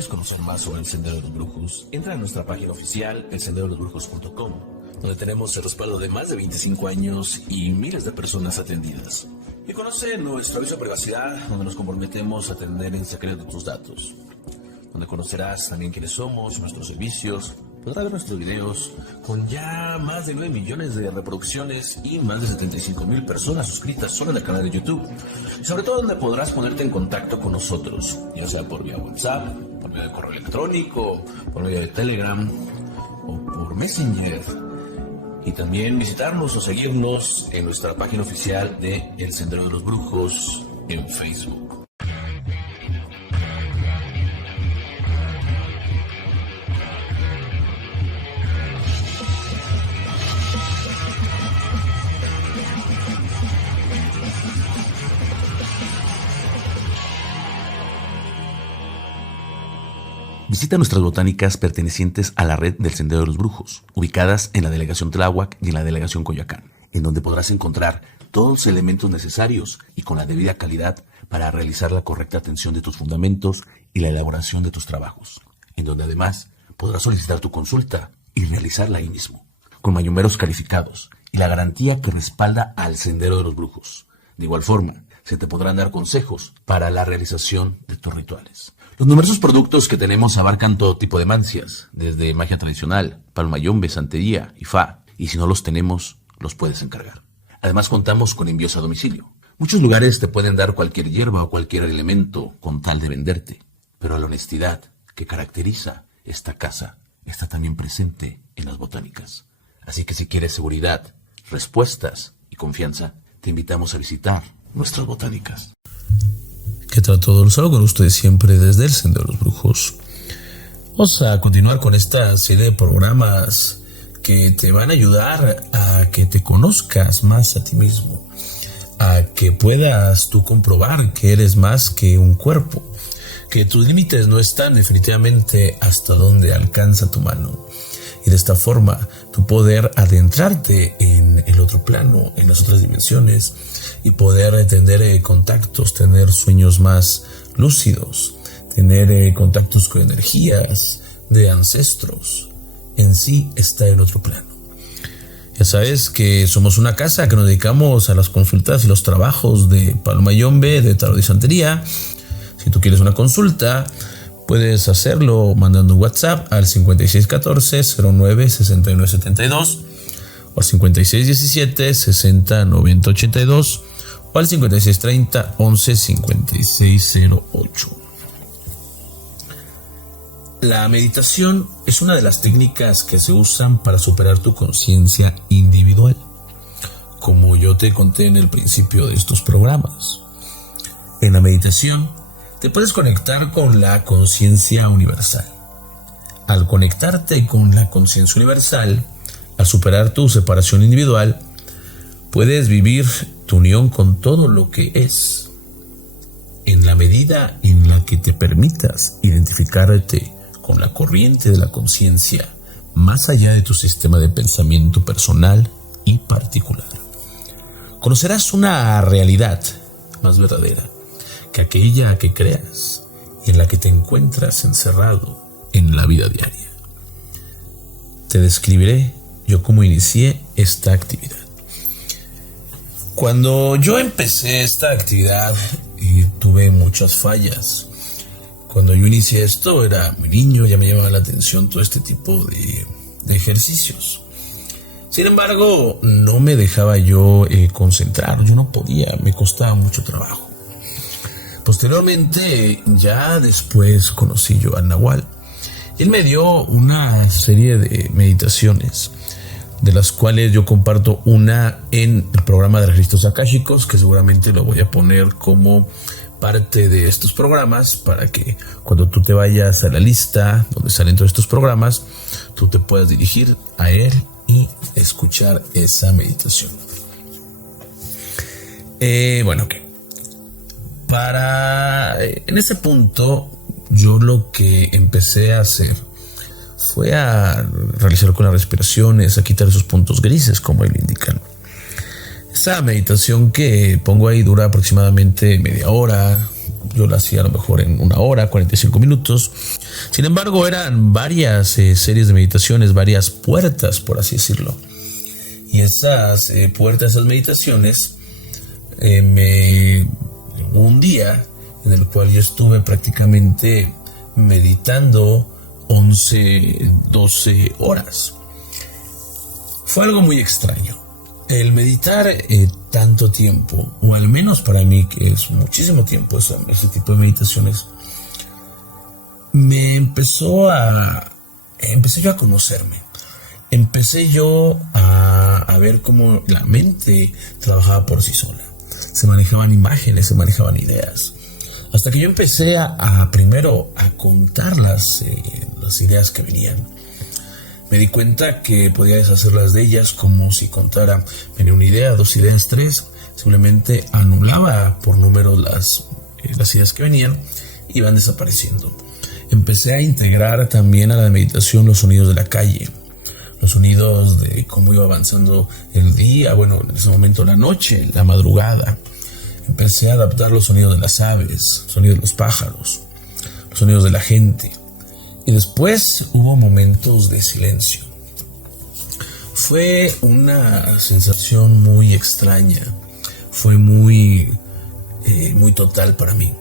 ¿Quieres conocer más sobre el Sendero de los Brujos? Entra a nuestra página oficial, elsenderodolosbrujos.com, donde tenemos el respaldo de más de 25 años y miles de personas atendidas. Y conoce nuestro aviso de privacidad, donde nos comprometemos a atender en secreto tus datos. Donde conocerás también quiénes somos, nuestros servicios, podrás ver nuestros videos con ya más de 9 millones de reproducciones y más de 75,000 personas suscritas solo en el canal de YouTube. Y sobre todo donde podrás ponerte en contacto con nosotros, ya sea por vía WhatsApp, por medio de correo electrónico, por medio de Telegram o por Messenger. Y también visitarnos o seguirnos en nuestra página oficial de El Sendero de los Brujos en Facebook. Visita nuestras botánicas pertenecientes a la red del Sendero de los Brujos, ubicadas en la delegación Tláhuac y en la delegación Coyoacán, en donde podrás encontrar todos los elementos necesarios y con la debida calidad para realizar la correcta atención de tus fundamentos y la elaboración de tus trabajos, en donde además podrás solicitar tu consulta y realizarla ahí mismo, con mayumberos calificados y la garantía que respalda al Sendero de los Brujos. De igual forma, se te podrán dar consejos para la realización de tus rituales. Los numerosos productos que tenemos abarcan todo tipo de mancias, desde magia tradicional, palmayombe, santería y fa, y si no los tenemos, los puedes encargar. Además contamos con envíos a domicilio. Muchos lugares te pueden dar cualquier hierba o cualquier elemento con tal de venderte, pero la honestidad que caracteriza esta casa está también presente en las botánicas. Así que si quieres seguridad, respuestas y confianza, te invitamos a visitar nuestras botánicas. ¿Qué tal todo? Los saludo con ustedes siempre desde el Sendero de los Brujos. Vamos a continuar con esta serie de programas que te van a ayudar a que te conozcas más a ti mismo, a que puedas tú comprobar que eres más que un cuerpo, que tus límites no están definitivamente hasta donde alcanza tu mano, y de esta forma tu poder adentrarte en el otro plano, en las otras dimensiones, y poder tener contactos, tener sueños más lúcidos, tener contactos con energías de ancestros. En sí está en otro plano. Ya sabes que somos una casa que nos dedicamos a las consultas y los trabajos de palmayombe, de tarot y santería. Si tú quieres una consulta, puedes hacerlo mandando un WhatsApp al 5614-096972 o al 5617-609082 o al 5630-115608. La meditación es una de las técnicas que se usan para superar tu conciencia individual, como yo te conté en el principio de estos programas. En la meditación te puedes conectar con la conciencia universal. Al conectarte con la conciencia universal, al superar tu separación individual, puedes vivir tu unión con todo lo que es. En la medida en la que te permitas identificarte con la corriente de la conciencia, más allá de tu sistema de pensamiento personal y particular, conocerás una realidad más verdadera que aquella que creas y en la que te encuentras encerrado en la vida diaria. Te describiré yo cómo inicié esta actividad. Cuando yo empecé esta actividad tuve muchas fallas. Cuando yo inicié esto era muy niño, ya me llamaba la atención todo este tipo de ejercicios. Sin embargo, no me dejaba yo concentrar, yo no podía, me costaba mucho trabajo. Posteriormente, ya después conocí yo a Nahual. Él me dio una serie de meditaciones, de las cuales yo comparto una en el programa de registros akáshicos, que seguramente lo voy a poner como parte de estos programas para que cuando tú te vayas a la lista donde salen todos estos programas, tú te puedas dirigir a él y escuchar esa meditación. En ese punto, yo lo que empecé a hacer fue a realizar con las respiraciones, a quitar esos puntos grises, como él indica. Esa meditación que pongo ahí dura aproximadamente media hora, yo lo hacía a lo mejor en 1 hora, 45 minutos. Sin embargo, eran varias series de meditaciones, varias puertas, por así decirlo. Y esas puertas, esas meditaciones, un día en el cual yo estuve prácticamente meditando 11, 12 horas. Fue algo muy extraño. El meditar tanto tiempo, o al menos para mí, que es muchísimo tiempo ese tipo de meditaciones, empecé yo a conocerme. Empecé yo a ver cómo la mente trabajaba por sí sola. Se manejaban imágenes, se manejaban ideas. Hasta que yo empecé primero a contar las ideas que venían. Me di cuenta que podía deshacerlas de ellas como si contara, venía una idea, 2 ideas, 3, simplemente anulaba por números las ideas que venían y iban desapareciendo. Empecé a integrar también a la meditación los sonidos de la calle, los sonidos de cómo iba avanzando el día, bueno, en ese momento la noche, la madrugada. Empecé a adaptar los sonidos de las aves, sonidos de los pájaros, los sonidos de la gente. Y después hubo momentos de silencio. Fue una sensación muy extraña, fue muy total para mí.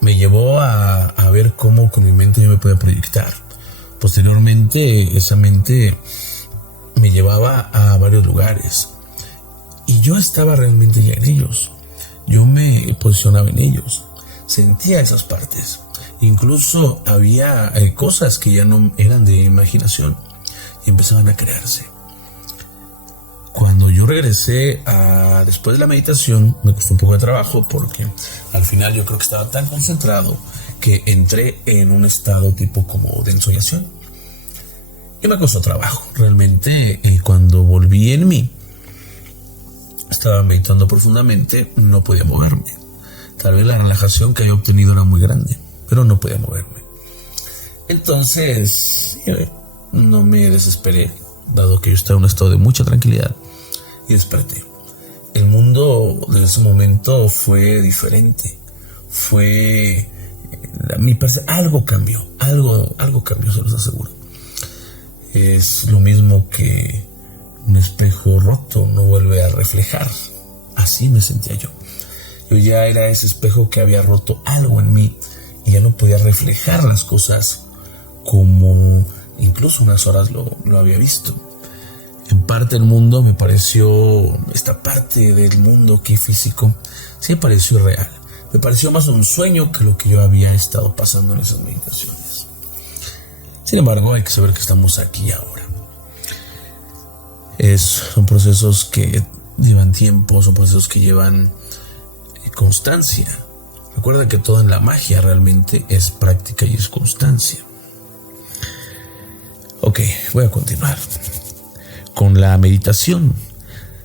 Me llevó a ver cómo con mi mente yo me podía proyectar. Posteriormente, esa mente me llevaba a varios lugares y yo estaba realmente ya en ellos. Yo me posicionaba en ellos, sentía esas partes. Incluso había cosas que ya no eran de imaginación y empezaban a crearse. Cuando yo regresé después de la meditación, me costó un poco de trabajo porque al final yo creo que estaba tan concentrado que entré en un estado tipo como de ensoñación. Y me costó trabajo. Realmente cuando volví en mí, estaba meditando profundamente, no podía moverme. Tal vez la relajación que había obtenido era muy grande, pero no podía moverme. Entonces, no me desesperé, dado que yo estaba en un estado de mucha tranquilidad, y desperté. El mundo desde ese momento fue diferente. Algo cambió, algo cambió, se los aseguro. Es lo mismo que un espejo roto no vuelve a reflejar. Así me sentía yo. Yo ya era ese espejo que había roto algo en mí y ya no podía reflejar las cosas como incluso unas horas lo había visto. En parte el mundo me pareció, esta parte del mundo que es físico, sí me pareció irreal. Me pareció más un sueño que lo que yo había estado pasando en esas meditaciones. Sin embargo, hay que saber que estamos aquí y ahora. Son procesos que llevan tiempo, son procesos que llevan constancia. Recuerda que todo en la magia realmente es práctica y es constancia. Ok, voy a continuar. Con la meditación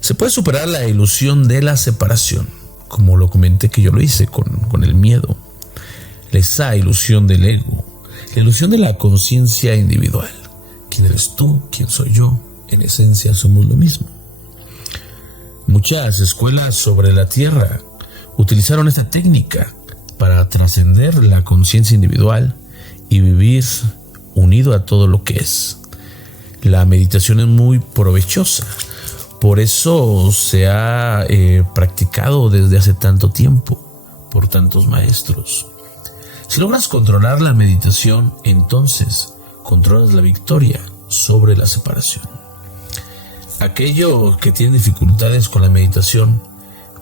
se puede superar la ilusión de la separación, como lo comenté que yo lo hice con el miedo. Esa ilusión del ego, la ilusión de la conciencia individual. ¿Quién eres tú? ¿Quién soy yo? En esencia somos lo mismo. Muchas escuelas sobre la Tierra utilizaron esta técnica para trascender la conciencia individual y vivir unido a todo lo que es. La meditación es muy provechosa, por eso se ha practicado desde hace tanto tiempo, por tantos maestros. Si logras controlar la meditación, entonces controlas la victoria sobre la separación. Aquellos que tienen dificultades con la meditación,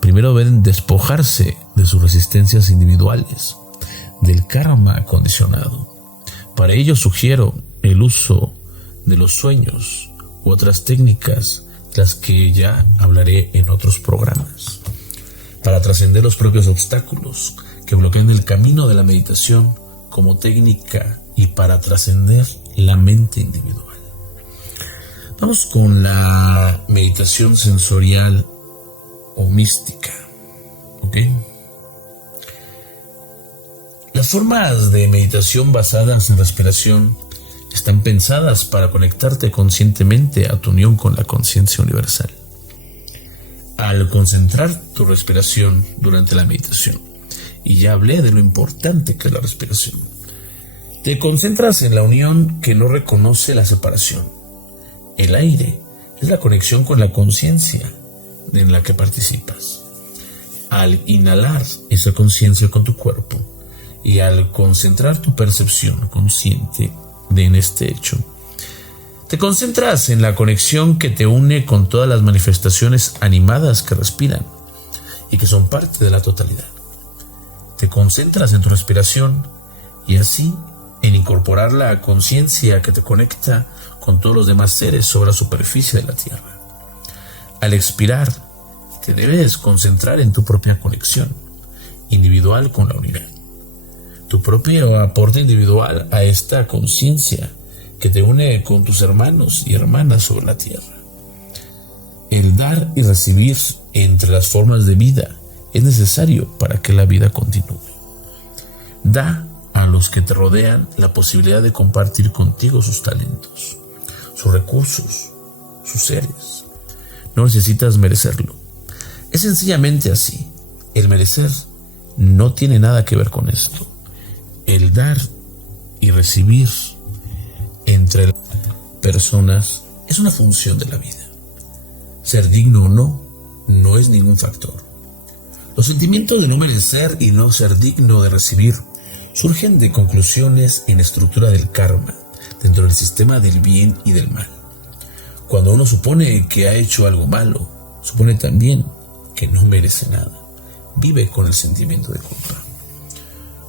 primero deben despojarse de sus resistencias individuales, del karma acondicionado. Para ello sugiero el uso de los sueños u otras técnicas, las que ya hablaré en otros programas, para trascender los propios obstáculos que bloquean el camino de la meditación como técnica y para trascender la mente individual. Vamos con la meditación sensorial o mística. ¿Ok? Las formas de meditación basadas en respiración están pensadas para conectarte conscientemente a tu unión con la conciencia universal. Al concentrar tu respiración durante la meditación Y ya hablé de lo importante que es la respiración. Te concentras en la unión que no reconoce la separación. El aire es la conexión con la conciencia en la que participas. Al inhalar esa conciencia con tu cuerpo y al concentrar tu percepción consciente en este hecho, te concentras en la conexión que te une con todas las manifestaciones animadas que respiran y que son parte de la totalidad. Te concentras en tu respiración y así en incorporar la conciencia que te conecta con todos los demás seres sobre la superficie de la Tierra. Al expirar, te debes concentrar en tu propia conexión individual con la unidad, tu propio aporte individual a esta conciencia que te une con tus hermanos y hermanas sobre la Tierra. El dar y recibir entre las formas de vida es necesario para que la vida continúe. Da a los que te rodean la posibilidad de compartir contigo sus talentos, sus recursos, sus seres. No necesitas merecerlo. Es sencillamente así. El merecer no tiene nada que ver con esto. El dar y recibir entre las personas es una función de la vida. Ser digno o no es ningún factor. Los sentimientos de no merecer y no ser digno de recibir surgen de conclusiones en la estructura del karma, dentro del sistema del bien y del mal. Cuando uno supone que ha hecho algo malo, supone también que no merece nada. Vive con el sentimiento de culpa.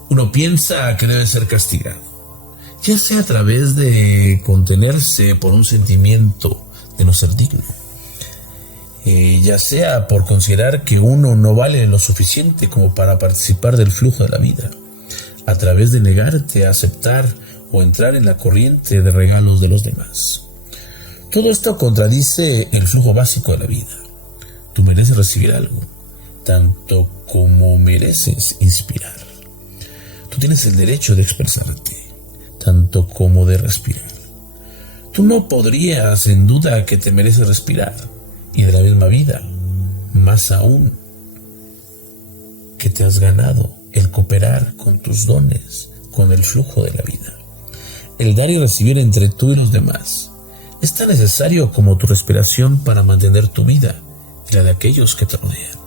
Uno piensa que debe ser castigado, ya sea a través de contenerse por un sentimiento de no ser digno, ya sea por considerar que uno no vale lo suficiente como para participar del flujo de la vida, a través de negarte a aceptar o entrar en la corriente de regalos de los demás. Todo esto contradice el flujo básico de la vida. Tú mereces recibir algo, tanto como mereces inspirar. Tú tienes el derecho de expresarte, tanto como de respirar. Tú no podrías en duda que te mereces respirar, y de la misma vida, más aún, que te has ganado el cooperar con tus dones, con el flujo de la vida. El dar y recibir entre tú y los demás es tan necesario como tu respiración para mantener tu vida y la de aquellos que te rodean.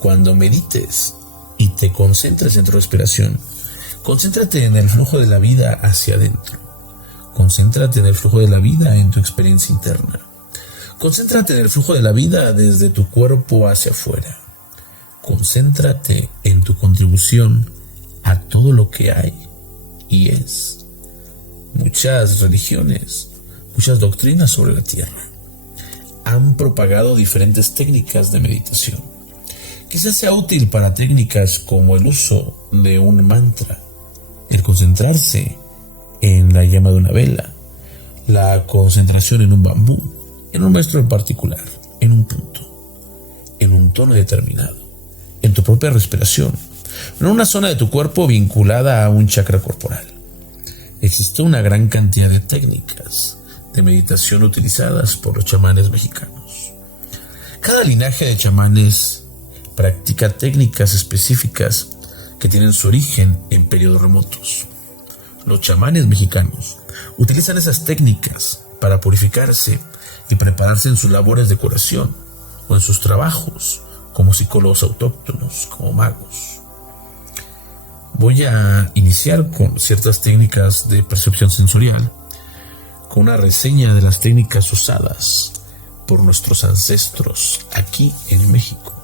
Cuando medites y te concentres en tu respiración, concéntrate en el flujo de la vida hacia adentro. Concéntrate en el flujo de la vida en tu experiencia interna. Concéntrate en el flujo de la vida desde tu cuerpo hacia afuera. Concéntrate en tu contribución a todo lo que hay y es. Muchas religiones, muchas doctrinas sobre la Tierra han propagado diferentes técnicas de meditación. Quizás sea útil para técnicas como el uso de un mantra, el concentrarse en la llama de una vela, la concentración en un bambú, en un maestro en particular, en un punto, en un tono determinado, en tu propia respiración, en una zona de tu cuerpo vinculada a un chakra corporal. Existe una gran cantidad de técnicas de meditación utilizadas por los chamanes mexicanos. Cada linaje de chamanes practica técnicas específicas que tienen su origen en periodos remotos. Los chamanes mexicanos utilizan esas técnicas para purificarse y prepararse en sus labores de curación o en sus trabajos como psicólogos autóctonos, como magos. Voy a iniciar con ciertas técnicas de percepción sensorial, con una reseña de las técnicas usadas por nuestros ancestros aquí en México.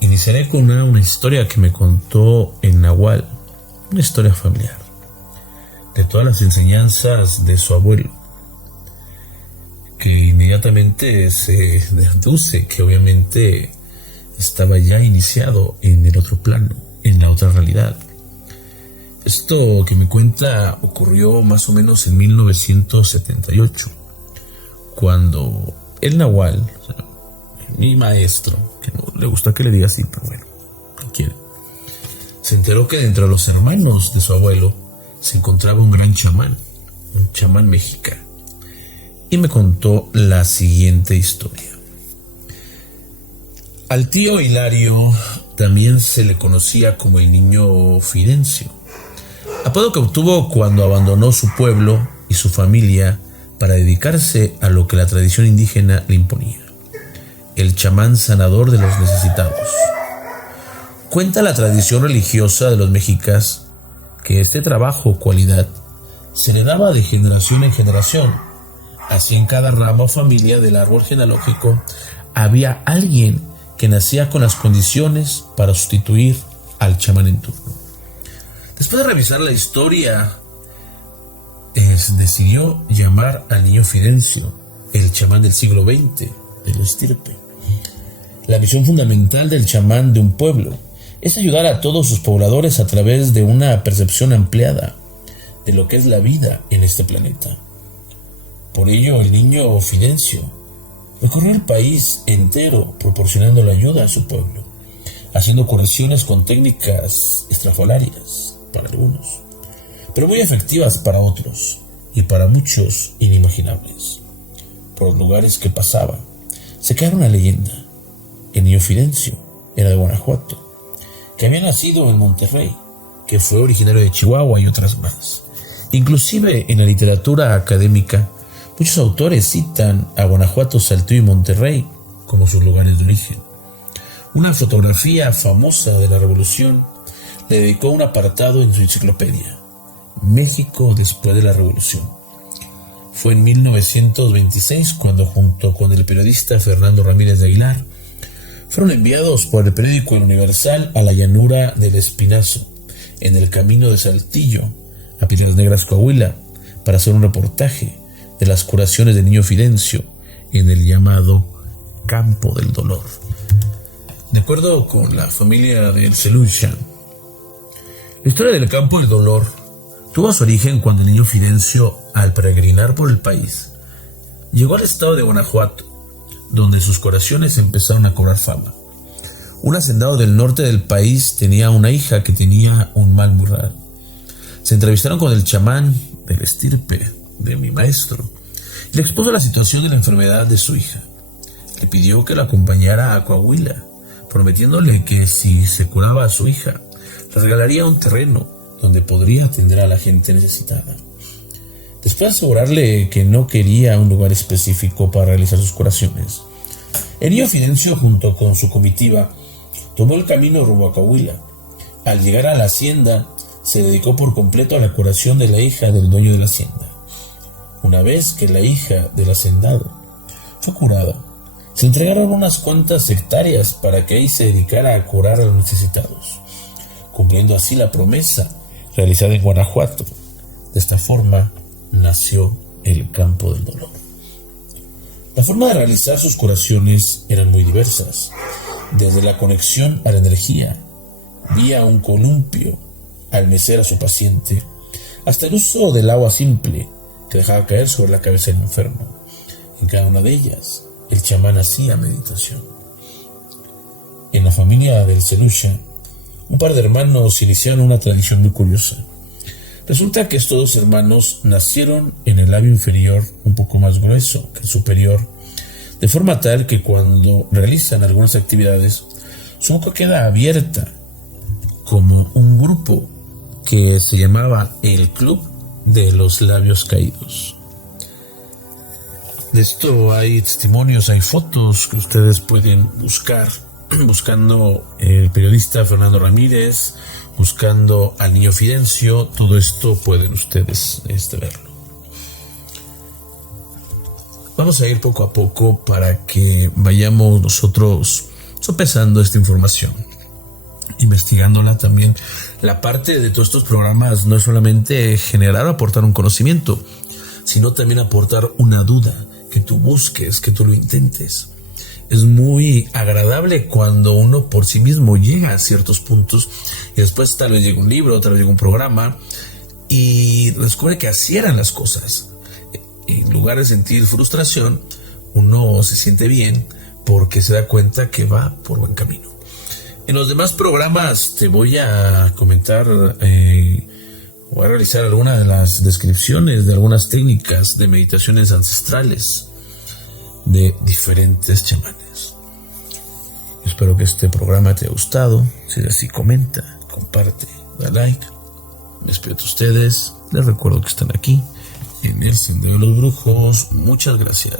Iniciaré con una historia que me contó en Nahual, una historia familiar, de todas las enseñanzas de su abuelo, que inmediatamente se deduce que obviamente estaba ya iniciado en el otro plano, en la otra realidad. Esto que me cuenta ocurrió más o menos en 1978, cuando el Nahual, mi maestro, que no le gusta que le diga así, pero bueno, lo quiere, se enteró que dentro de los hermanos de su abuelo se encontraba un gran chamán, un chamán mexicano. Y me contó la siguiente historia. Al tío Hilario También se le conocía como el Niño Fidencio, apodo que obtuvo cuando abandonó su pueblo y su familia para dedicarse a lo que la tradición indígena le imponía: el chamán sanador de los necesitados. Cuenta la tradición religiosa de los mexicas que este trabajo o cualidad se le daba de generación en generación. Así, en cada rama o familia del árbol genealógico había alguien que nacía con las condiciones para sustituir al chamán en turno. Después de revisar la historia, decidió llamar al Niño Fidencio el chamán del siglo XX, de la estirpe. La misión fundamental del chamán de un pueblo es ayudar a todos sus pobladores a través de una percepción ampliada de lo que es la vida en este planeta. Por ello, el Niño Fidencio recorrió el país entero proporcionando la ayuda a su pueblo, haciendo correcciones con técnicas estrafalarias para algunos, pero muy efectivas para otros, y para muchos inimaginables. Por los lugares que pasaba, se creaba una leyenda. El Niño Fidencio era de Guanajuato, que había nacido en Monterrey, que fue originario de Chihuahua y otras más. Inclusive en la literatura académica, muchos autores citan a Guanajuato, Saltillo y Monterrey como sus lugares de origen. Una fotografía famosa de la Revolución le dedicó un apartado en su enciclopedia: México después de la Revolución. Fue en 1926 cuando, junto con el periodista Fernando Ramírez de Aguilar, fueron enviados por el periódico El Universal a la llanura del Espinazo, en el camino de Saltillo a Piedras Negras, Coahuila, para hacer un reportaje de las curaciones del Niño Fidencio en el llamado Campo del Dolor. De acuerdo con la familia del Celucha, la historia del Campo del Dolor tuvo su origen cuando el Niño Fidencio, al peregrinar por el país, llegó al estado de Guanajuato, donde sus curaciones empezaron a cobrar fama. Un hacendado del norte del país tenía una hija que tenía un mal muy raro. Se entrevistaron con el chamán de la estirpe de mi maestro y le expuso la situación de la enfermedad de su hija. Le pidió que la acompañara a Coahuila, prometiéndole que si se curaba a su hija, le regalaría un terreno donde podría atender a la gente necesitada. Después de asegurarle que no quería un lugar específico para realizar sus curaciones, el Niño Fidencio, junto con su comitiva, tomó el camino rumbo a Coahuila. Al llegar a la hacienda, se dedicó por completo a la curación de la hija del dueño de la hacienda. Una vez que la hija del hacendado fue curada, se entregaron unas cuantas hectáreas para que ahí se dedicara a curar a los necesitados, cumpliendo así la promesa realizada en Guanajuato. De esta forma nació el Campo del Dolor. La forma de realizar sus curaciones eran muy diversas, desde la conexión a la energía, vía un columpio al mecer a su paciente, hasta el uso del agua simple que dejaba caer sobre la cabeza del enfermo. En cada una de ellas, el chamán hacía meditación. En la familia del Celucha, un par de hermanos iniciaron una tradición muy curiosa. Resulta que estos dos hermanos nacieron en el labio inferior un poco más grueso que el superior, de forma tal que cuando realizan algunas actividades, su boca queda abierta, como un grupo que se llamaba el Club de los Labios Caídos. De esto hay testimonios, hay fotos que ustedes pueden buscar, buscando el periodista Fernando Ramírez, buscando al Niño Fidencio. Todo esto pueden ustedes verlo. Vamos a ir poco a poco para que vayamos nosotros sopesando esta información, investigándola también. La parte de todos estos programas no es solamente generar o aportar un conocimiento, sino también aportar una duda, que tú busques, que tú lo intentes. Es muy agradable cuando uno por sí mismo llega a ciertos puntos y después tal vez llega un libro, tal vez llega un programa y descubre que así eran las cosas. En lugar de sentir frustración, uno se siente bien porque se da cuenta que va por buen camino. En los demás programas te voy a comentar, voy a realizar algunas de las descripciones de algunas técnicas de meditaciones ancestrales de diferentes chamanes. Espero que este programa te haya gustado. Si es así, comenta, comparte, da like. Me despido de ustedes. Les recuerdo que están aquí en el Sendero de los Brujos. Muchas gracias.